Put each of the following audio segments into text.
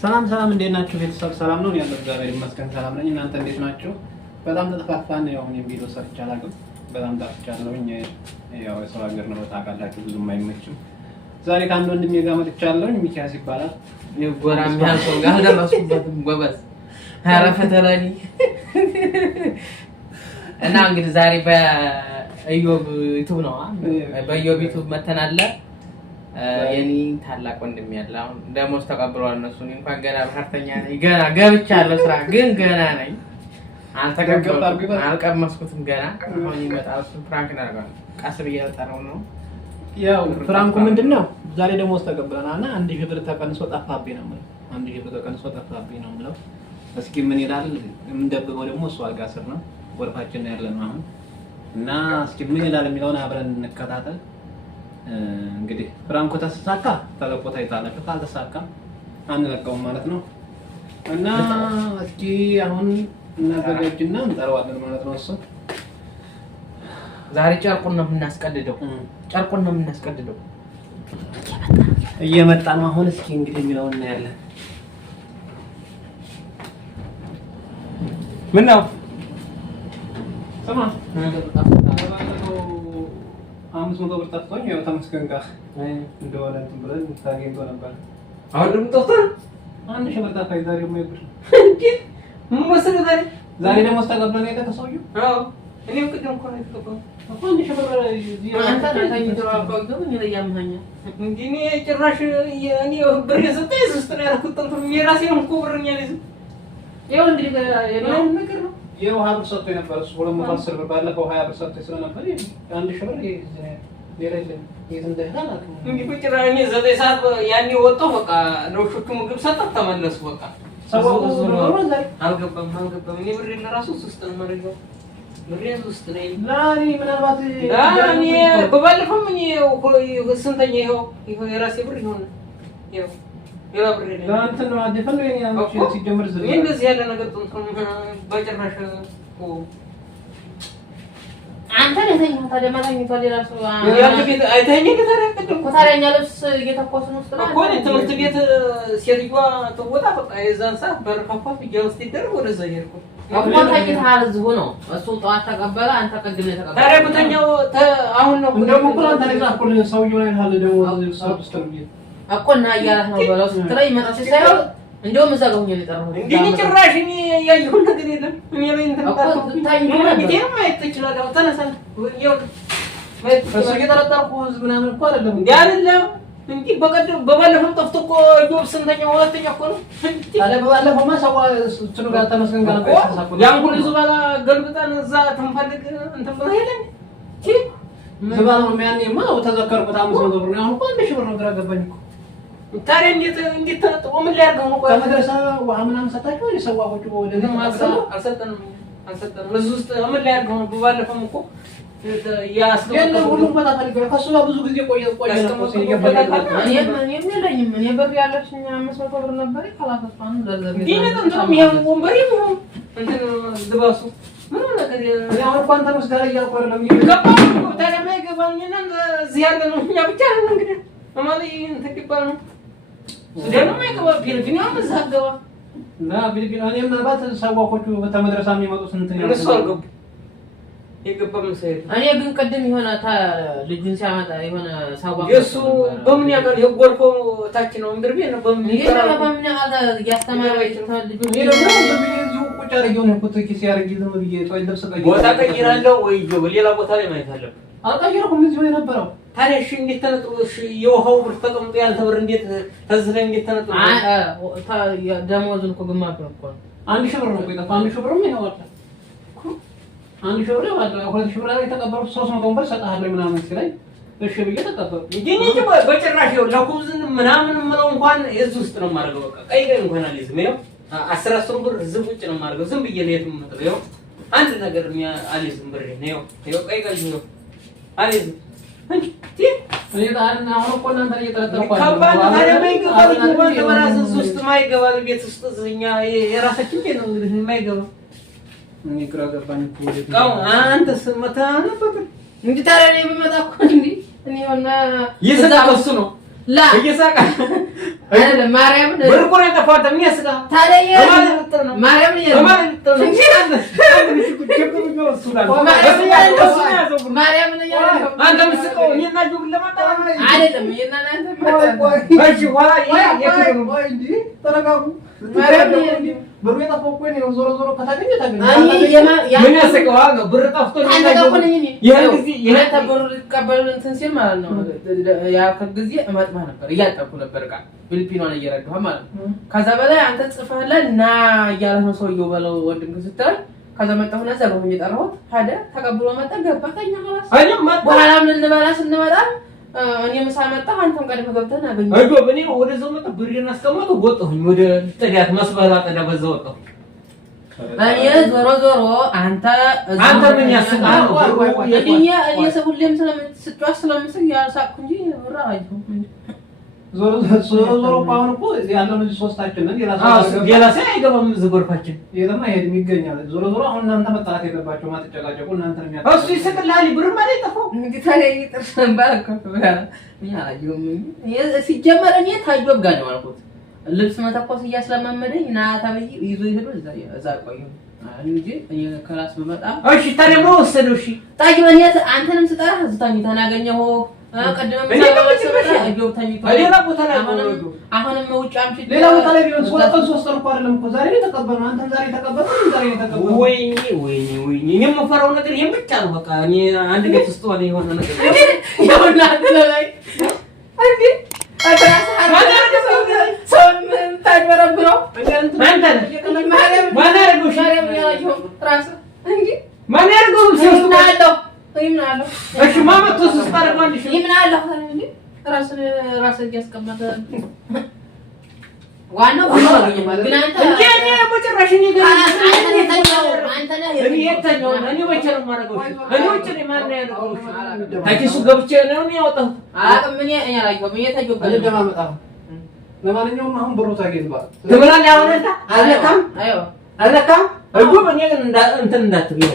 ሰላም እንዴት ናችሁ? ቤተሰብ ሰላም ነው? ያለው እግዚአብሔር ይመስገን ሰላም ነኝ። እናንተ እንዴት ናችሁ? በጣም ተጠፋፋን። ያው እኔ ቪዲዮ ሰርቼ አላውቅም። በጣም ጠፍቻለሁኝ። ያው የሰው ሀገር ነው ታውቃላችሁ፣ ብዙም አይመችም። ዛሬ ከአንድ ወንድሜ ጋር መጥቻለሁኝ። ሚኪያስ ይባላል። የጎራ የሚያልሰው ጋር ደረስኩበትም ጎበዝ አረፈተራኒ እና እንግዲህ ዛሬ በኢዮብ ዩቲዩብ ነው በኢዮብ ዩቲዩብ መተናለ የኔ ታላቅ ወንድም ያለ አሁን ደሞዝ ተቀብሏል። እነሱ እንኳን ገና ባህርተኛ ነኝ፣ ገና ገብቻለሁ ስራ ግን ገና ነኝ። አልቀመስኩትም ገና። አሁን ይመጣል እሱ ፍራንክ እናደርጋለን። ቀስ ብዬ እጠራው ነው። ያው ፍራንኩ ምንድነው? ዛሬ ደሞዝ ተቀብለናልና 1000 ብር ተቀንሶ ጠፋብኝ ነው ማለት 1000 ብር ተቀንሶ ጠፋብኝ ነው ማለት። እስኪ ምን ይላል? እንደበበው ደግሞ እሱ አልጋ ስር ነው ወርፋችን ነው ያለነው አሁን እና እስኪ ምን ይላል የሚለውን አብረን እንከታተል። እንግዲህ ፍራንኮ ተሳካ ተለቆታ ይታለፈ ካልተሳካ አንለቀውም ማለት ነው። እና እስኪ አሁን እናዘጋጅና እንጠራዋለን ማለት ነው። እሱ ዛሬ ጨርቁን ነው የምናስቀድደው። ጨርቁን ነው የምናስቀድደው። እየመጣ ነው አሁን። እስኪ እንግዲህ የሚለውን እናያለን። ምን ነው ሰማ 500 ብር ጠፍቶኝ ያው ተመስገን ጋር እንደሆነ እንትን ብለን ታገኝቶ ነበር። አሁን ደግሞ ጠፍቶ 1000 ብር ጠፋኝ። ዛሬ ነው ይብር እንዴ ምን መሰለህ ዛሬ ደግሞ ተቀብለን የተከሰውዩ። አዎ እኔም ቅድም እኮ ነው የተቀበለው እኮ 1000 ብር አንተ ታገኝተው አባገው ምን ያያምሃኛ እንዴ እኔ ጭራሽ እኔ ብር የሰጠኝ ውስጥ ነው ያልኩት። ጥንቱ የራሴን እኮ ብር ነው ያለኝ። ይኸው እንዴ የኔው ነገር ነው የውሃ ብር ሰጥቶ ነበር እሱ 210 ብር ባለፈው 20 ብር ሰጥቶ ስለነበር 1000 ብር የሌለኝ የዘንደህና እንዴ ቁጭራ እኔ 9 ሰዓት ያኔ ወጣው በቃ ለውሾቹ ምግብ ሰጣት ተመለሱ። በቃ አልገባም እኔ ብር ለራሱ ውስጥ ነው ማረጋው ብር ውስጥ ነኝ ላኒ ምናልባት ላኒ በባለፈው ምን ስንተኛ ይሄው የራሴ ብር ይሆን ይሄው የባብሬ ነው አንተ ነው አደፈን ነው ያንቺ ሲጀምር ዝም እንደዚህ ያለ ነገር ጥንቱን በጭራሽ አንተ ለተኛ ታዲያ ማታኝቷ ሌላ ሰው ያንተ ቤት አይተኸኝ ከተረከደው ኮታሪያኛ ልብስ እየተኮስን ውስጥ ነው እኮ ትምህርት ቤት ሴትዮዋ ተወጣ በቃ የዛን ሰዓት በር ከፋፍ እያውስት ይደረግ ወደዛ ይርኩ አቋታኝ ታዝቡ ነው እሱ ጠዋት ተቀበለ አንተ ቀድመህ ተቀበለ ታዲያ በተኛው አሁን ነው እንደውም እኮ አንተ ለዛ እኮ ሰውየው ላይ ካለ ደግሞ ሰብስተር አቆና ያያህ ነው ባለው ስትላይ መጣ ሲሳይው እንደውም እዛ ጋር ሆኜ ልጠራው እንዴ ጭራሽ እኔ ያየሁት ነገር የለም። እኔ ላይ እንትን ታይቶ ነው ማየት ትችላለህ። ተነሳ ይው እሱ እየተረጠርኩ ምናምን እኮ አይደለም እንዴ አይደለም እንዴ በቀደም በባለፈው ጠፍቶ እኮ ጆብ ስንተኛው ሁለተኛ እኮ ነው አለ በባለፈው ማሳዋ እሱ ጋር ተመስገን ጋር ነበር ተሳክቶ ያን ሁሉ ዝባላ ገልብጠን እዛ ተንፈልግ እንትን ብለህ አይደል ዝባላው ማንኔማ ተዘከርኩት 500 ብር ነው። አሁን እኮ 1000 ብር ነው ግራ ገባኝ እኮ ታዲያ እንዴት ተነጥቆ ምን ሊያደርገው ነው? ቆይ ከመድረሳ ውሃ ምናምን ሰጣችሁ ወይ ሰዋዎቹ ወደ አልሰጠንም። እዚህ ውስጥ ምን ሊያደርገው ነው? በባለፈው እኮ ያስገኘ ሁሉም ቦታ ፈልገው ከሱ ጋር ብዙ ጊዜ ቆየ ነው እኔ የለኝም። እኔ ብር ያለችኝ 500 ብር ነበር። ካላፈፋን ለዘብ ይሄ ወንበር ይሁን እንትን ድባሱ ምን ነገር ያው እንኳን ተነስ ጋር ያቆር ነው ይገባል እኮ ታዲያ ማይገባኝና እዚህ ያለ ነው እኛ ብቻ ነን እንግዲህ ማለት እንትን ይባል ነው ደግሞ ማይገባ ፊልፒናው መዛገባ እና ፊልፒናው እኔ ምናልባት ሰዋዎቹ በተመድረሳ የሚመጡት እንትን እነሱ አልገቡ የገባም ሰይድ እኔ ግን ቀደም የሆነ ልጅን ሲያመጣ የሆነ ሰዋ የሱ በምን ያቀር የጎርፎ ታች ነው እንግዲህ ነው በምን ያቀር በምን ያቀር ያስተማረው ልጅ ነው ነው ቁጭ አድርጌው ነው ቁጥ ኪስ ያርግ ነው ብዬ ጦይ ልብስ ቀይራለሁ ቦታ ቀይራለሁ ወይ በሌላ ቦታ ላይ ማየት አለብን። አልቀየርኩም እዚህ ነው የነበረው። ታዲያ እሺ እንዴት ተነጥሎ እሺ የውሃው ብር ተቀምጦ ያንተ ብር እንዴት ተዝለ እንዴት ተነጥሎ ደሞዙን እኮ ግማሽ ነው እኮ 1000 ብር ነው ቆይታ 1000 ብር ነው ይሄዋል እኮ 1000 ብር ነው 2000 ብር ላይ ተቀበልኩ 300 ብር ሰጣለሁ ምናምን ሲላይ እሺ ብዬ ተቀበልኩ። ግን እንጂ በጭራሽ ነው ለኩብዝን ምናምን ምለው እንኳን እዚህ ውስጥ ነው የማደርገው። በቃ ቀይ እንኳን አልይዝም። ይኸው 10 ብር ዝም ቁጭ ነው የማደርገው። ዝም ብዬ ነው የምመጣው። ይኸው አንድ ነገር አልይዝም ብር ነው ይኸው ቀይ ነው አልይዝም እንዴ እኔ ታዲያ አሁን እኮ እናንተ እየተረጠርኩ ከባድ ታዲያ ማይገባ በራስህ ውስጥ ማይገባ ቤት ውስጥ እኛ የራሳችን ቤት ነው እንግዲህ የማይገባ እኔ ግራ ገባኝ እኮ አዎ አንተስ መታ ነበር እንዴ ታዲያ እኔ ብመጣ እኮ እንዴ እኔ ሆነ ይሰጣው እሱ ነው ላ ይሰጣ አይደለም ማርያም ነው ብር እኮ ነው የጠፋው። ምን ያስጋ ታዲያ ማርያም ነው ማርያም ነው ያለው አንተ ምስቀው እኔና ጆብ ለማጣ አይደለም የና አንተ እሺ ኋላ የከሩ እንጂ ተረጋጉ። ብሩ የጠፋው እኮ ነው። ዞሮ ዞሮ ከታገኘ ታገኘ። ምን ያስቀዋል ነው ብር ጠፍቶ ነው ያን ጊዜ የናንተ ብር ሊቀበሉ እንትን ሲል ማለት ነው ያ ጊዜ እመጥማ ነበር እያጠቁ ነበር ቃ ፊሊፒኖን እየረዳሁ ማለት ነው። ከዛ በላይ አንተ ጽፈህለት እና እያለህ ነው ሰውየው በለው ወንድም ስትል ከዛ መጣሁና ዘበው እየጠራሁት ታዲያ ተቀብሎ መጣ ገባ ተኛ ማለት አይደል በኋላ ምን እንበላ ስንመጣ እኔ ምሳ መጣሁ አንተም ቀድመህ ገብተህ አገኘህ አይዶ በኔ ወደዛው መጣ ብሬን አስቀመጡ ወጣሁኝ ወደ ጥዳት መስበራ ጥዳ በዛው ወጣሁ እኔ ዞሮ አንተ ምን ያስቃል እኔ ሁሌም ስለምትጫወት ስለምስል ያሳኩ እንጂ ብራ አይደለም ዞሮ አሁን እኮ ያለው ልጅ ሶስታችን ነን የራሳ አይገባም ዝጎርፋችን የለማ ይሄድ ይገኛል ዞሮ አሁን እናንተ መጣላት የለባችሁ ማጥጨቃጨቁ እናንተ ነው የሚያጣው እሱ ይሰቅላል ብር ማለት ጠፋው እንግዲህ ታዲያ ይጥርሰን ባልከው ያላየውም ሲጀመር እኔ ታጆብ ጋር ነው አልኩት ልብስ መተኮስ እያስለማመደኝ እና ታበይ ይዞ ይሄዱ እዛ ቆዩ እንጂ እኔ ክላስ በመጣ እሺ ታዲያ ነው ወሰደው እሺ ታጅበኝ አንተንም ስጠራ ዝታኝ ታናገኘው ቀደም ሌላ ቦታ ላይ አሁንም ውጭ አምጪ ሌላ ቦታ ላይ ቢሆን ሶስት ቀን እኮ አይደለም እኮ ዛሬ ነው ተቀበለው አንተም ዛሬ ተቀበለው ወይኔ እኔ የምፈራው ነገር ይሄን ብቻ ነው በቃ እኔ አንድ ቤት ውስጥ ሆነ የሆነ ነገር ያውናት ላይ አንዴ ዋናው ግን አንተ በጭራሽ እኔ ታኪሱ ገብቼ ነው ያወጣው ምን ያላየው ምን የተጆበ ለማንኛውም አሁን ብሩ ታገኝባ ተብላል ያወረታ አለካም እጁ በእኔ ግን እንትን እንዳትብኝ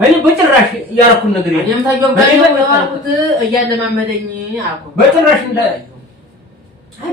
እኔ በጭራሽ ያረኩን ነገር የለም እኔም ታጆብ ጋር ነው ያልኩት እያለማመደኝ አልኩ በጭራሽ እንዳያየው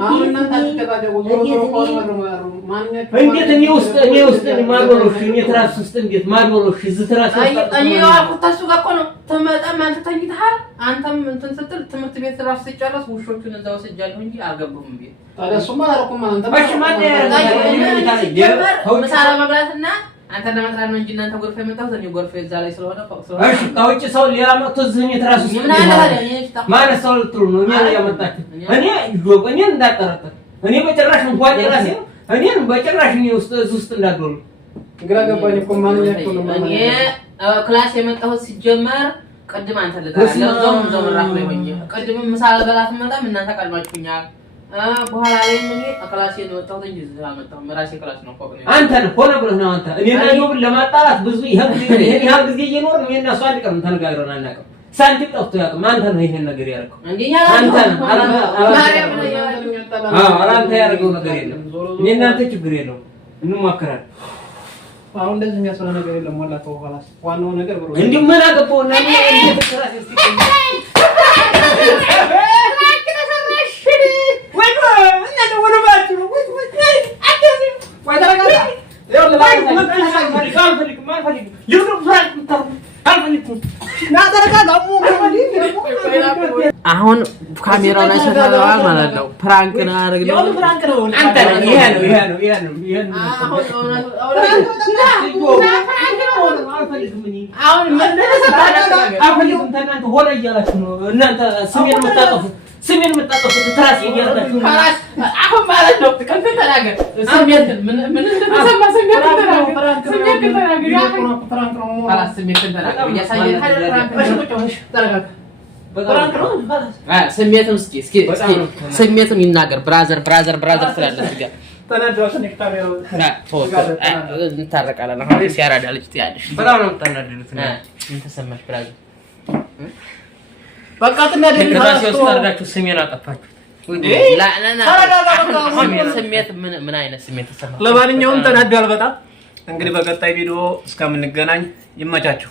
አሁን እናንተ ተጨቃጨቁ እንዴት እኔ ውስጥ ማድወሎሽ እኔ ትራስ ውስጥ እንዴት ማድወሎሽ እዚህ ትራስ ውስጥ እኔ ያልኩት ታሱ ጋር እኮ ነው ተመጣም አንተ ተኝተሃል አንተም እንትን ስትል ትምህርት ቤት ራስ ሲጨርስ ውሾቹን እዛው ወስጃለሁ እንጂ አልገቡም ቤት ታዲያ እሱማ አላረኩም አንተ ባሽ ማን ምሳሌ መብላትና አንተ ለማጥራት ነው እንጂ እናንተ ጎርፍ የመጣው ዘኔ ጎርፍ እዛ ላይ ስለሆነ እሺ ታውቂ ሰው ሌላ መጥቶ ዝኝ ትራስ ውስጥ ማለት ሰው ልትሩ ነው እኔ ያመጣችሁ እኔ እንዳጠረጠር እኔ በጭራሽ እንኳን ራሴ እኔን በጭራሽ እኔ ውስጥ እንዳትወሉ ግራ ገባኝ እኮ ማንኛቸው ነው እኔ ክላስ የመጣሁት ሲጀመር ቀድም አንተ ለዛው ዘመራፍ ላይ ሆኜ ቀድም ምሳሌ በላት መጣም እናንተ ቀድማችሁኛል በኋላ ላይ ምን አክላስ የወጣሁት እንጂ እዛ መጣሁ መራሴ ክላስ ነው ቆቅ ነው አንተ ነው ሆነ ብለህ ነው አንተ እኔ ማየው ለማጣላት ብዙ ይሄን ጊዜ እየኖርን እኔና እሱ አንድ ቀን ተነጋግረን አናውቅም ሳንቲም ጠፍቶ ያውቅም አንተ ነው ይሄን ነገር ያደረገው አንደኛ አንተ ነው አላንተ ያደረገው ነገር የለም እኔ እናንተ ችግር የለው እንማከራለን አሁን እንደዚህ የሚያስወራ ነገር የለም ወላ ተው خلاص ዋናው ነገር ብሩ እንዴ ምን አገባውና እኔ እንዴት ተራስ እስቲ አሁን ካሜራው ላይ ተፈራዋል ማለት ነው ፕራንክ ነው አረግነው አንተ ነህ ይሄ ነው አሁን እናንተ ሆነ እያላችሁ ነው እናንተ ስሜን የምታጠፉት ትራስ እያደረጋችሁ ነው አሁን ማለት ነው ከንፈ ተናገር ስሜት ምን እንደተሰማ ስሜት ተናገር ስሜቱን ይናገር ብራዘር ስላለች ጋር ተናደዋሽ ነክታሪው እንታረቃለን አሁን ሲያራዳ ልጅ ትያለሽ በጣም ነው የምታናድዱት ምን ተሰማሽ ብራዘር በቃ ተናደድ ራስ ያስታርጋችሁ ስሜን አጠፋችሁት ስሜት ምን አይነት ስሜት ተሰማ ለማንኛውም ተናዷል በጣም እንግዲህ በቀጣይ ቪዲዮ እስከምንገናኝ ይመቻችሁ